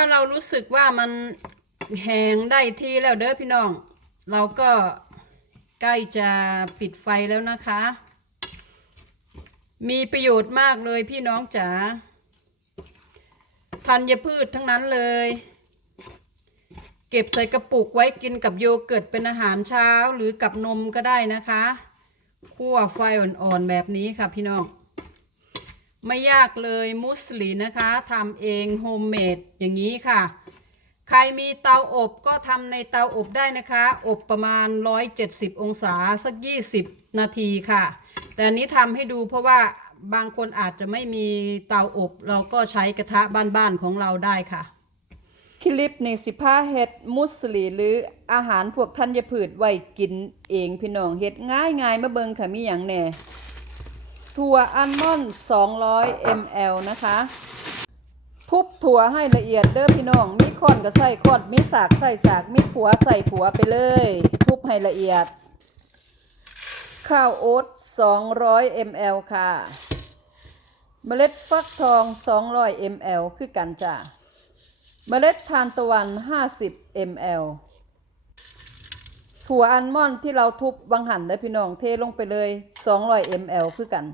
าเรารู้สึกว่ามันแห้งได้ที่แล้วเด้อพี่น้อง เราก็ใกล้จะปิดไฟแล้วนะคะ มีประโยชน์มากเลยพี่น้องจ๋าธัญพืชทั้งนั้นเลย เก็บใส่กระปุกไว้กินกับโยเกิร์ตเป็นอาหารเช้าหรือกับนมก็ได้นะคะคั่วไฟอ่อนๆแบบนี้ค่ะพี่น้อง ไม่ยากเลยมุสลีนะคะทำเองโฮมเมดอย่างนี้ค่ะ ใครมีเตาอบก็ทำในเตาอบได้นะคะ อบประมาณ 170 องศาสัก 20 นาทีค่ะ แต่อันนี้ทำให้ดูเพราะว่าบางคนอาจจะไม่มีเตาอบเราก็ใช้กระทะบ้านๆของเราได้ค่ะ คลิปนี้สิพาเฮ็ดมุสลีหรืออาหารพวกธัญพืชไว้กินเองพี่น้องเฮ็ดง่ายง่ายๆมาเบิงค่ะมีอย่างแน่ ถั่วอัลมอนด์200 ml นะคะทุบถั่วให้ละเอียดเด้อพี่น้อง มีค้อนก็ใส่ค้อนมีสากใส่สากมีผัวใส่ผัวไปเลย ทุบให้ละเอียด ข้าวโอ๊ต200 ml ค่ะ เมล็ดฟักทอง 200 ml คือกันจ้ะ เมล็ดทานตะวัน 50 ml ถั่วอัลมอนด์ที่เราทุบวังหันได้พี่น้องเทลงไปเลย 200 ml คือกัน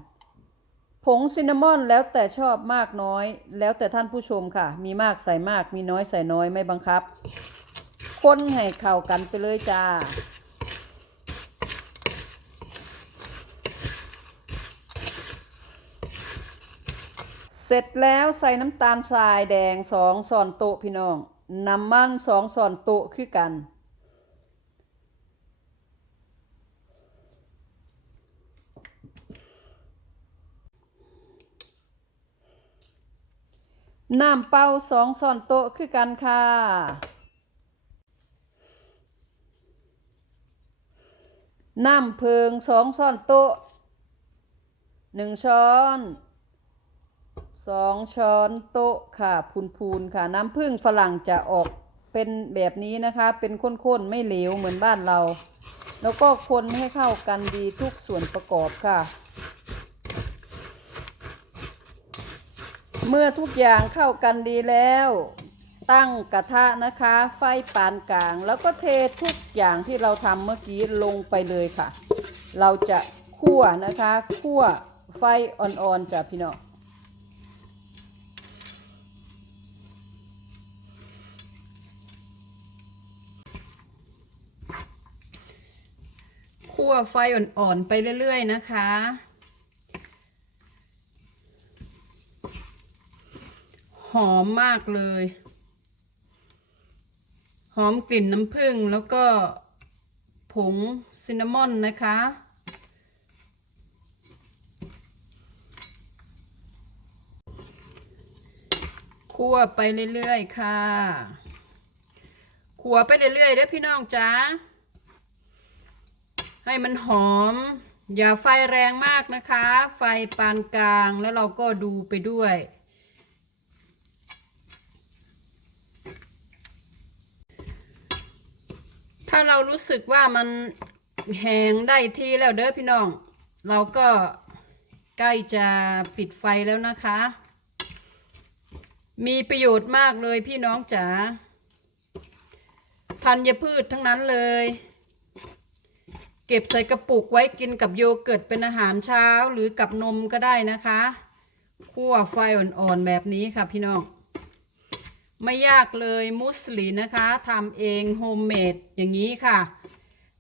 ผงซินนามอนแล้วแต่ชอบมากน้อย แล้วแต่ท่านผู้ชมค่ะ มีมากใส่มากมีน้อยใส่น้อยไม่บังคับ คนให้เข้ากันไปเลยจ้าเสร็จแล้วใส่น้ำตาลทรายแดงสองส่อนโต๊ะพี่น้อง น้ำมันสองส่อนโต๊ะคือกัน น้ำเปล่าสองส่อนโต๊ะคือกันค่ะ น้ำเพิงสองส่อนโต๊ะหนึ่งช้อนสองช้อนโต๊ะค่ะพูนๆค่ะ น้ำผึ้งฝรั่งจะออกเป็นแบบนี้นะคะ เป็นข้นๆ ไม่เหลวเหมือนบ้านเรา แล้วก็คนให้เข้ากันดีทุกส่วนประกอบค่ะ เมื่อทุกอย่างเข้ากันดีแล้ว ตั้งกระทะนะคะ ไฟปานกลาง แล้วก็เททุกอย่างที่เราทำเมื่อกี้ลงไปเลยค่ะ เราจะคั่วนะคะคั่วไฟอ่อนๆจ้ะพี่น้องคั่วไฟอ่อนๆไปเรื่อย ๆ นะคะ อมมากเลย หอมกลิ่นน้ำผึ้งแล้วก็ผงซินนามอนนะคะ คั่วไปเรื่อยๆค่ะ ขัวไปเรื่อยๆเด้อพี่น้องจ้าให้มันหอม อย่าไฟแรงมากนะคะ ไฟปานกลางแล้วเราก็ดูไปด้วย ถ้าเรารู้สึกว่ามันแห้งได้ที่แล้วเด้อพี่น้อง เราก็ใกล้จะปิดไฟแล้วนะคะ มีประโยชน์มากเลยพี่น้องจ๋าธัญพืชทั้งนั้นเลย เก็บใส่กระปุกไว้กินกับโยเกิร์ตเป็นอาหารเช้าหรือกับนมก็ได้นะคะคั่วไฟอ่อนๆแบบนี้ค่ะพี่น้อง ไม่ยากเลยมุสลีนะคะทำเองโฮมเมดอย่างนี้ค่ะ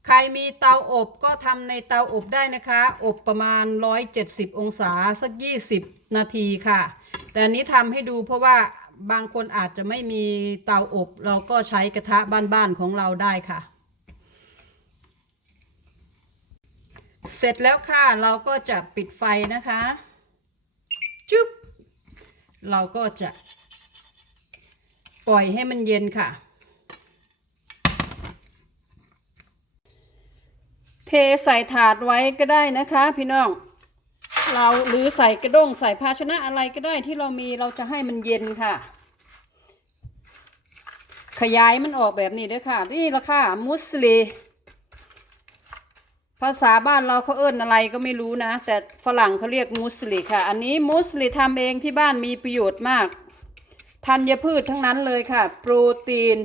ใครมีเตาอบก็ทำในเตาอบได้นะคะ อบประมาณ 170 องศาสัก 20 นาทีค่ะ แต่นี้ทำให้ดูเพราะว่าบางคนอาจจะไม่มีเตาอบ เราก็ใช้กระทะบ้านๆของเราได้ค่ะ เสร็จแล้วค่ะเราก็จะปิดไฟนะคะ จุ๊บเราก็จะ ปล่อยให้มันเย็นค่ะ เทใส่ถาดไว้ก็ได้นะคะ พี่น้อง เราหรือใส่กระด้งใส่ภาชนะอะไรก็ได้ที่เรามีเราจะให้มันเย็นค่ะ ขยายมันออกแบบนี้ด้วยค่ะ นี่ละค่ะมุสลีภาษาบ้านเราเขาเอิ้นอะไรก็ไม่รู้นะ แต่ฝรั่งเขาเรียกมุสลิค่ะ อันนี้มุสลิทำเองที่บ้านมีประโยชน์มาก ธัญพืชทั้งนั้นเลยค่ะ โปรตีน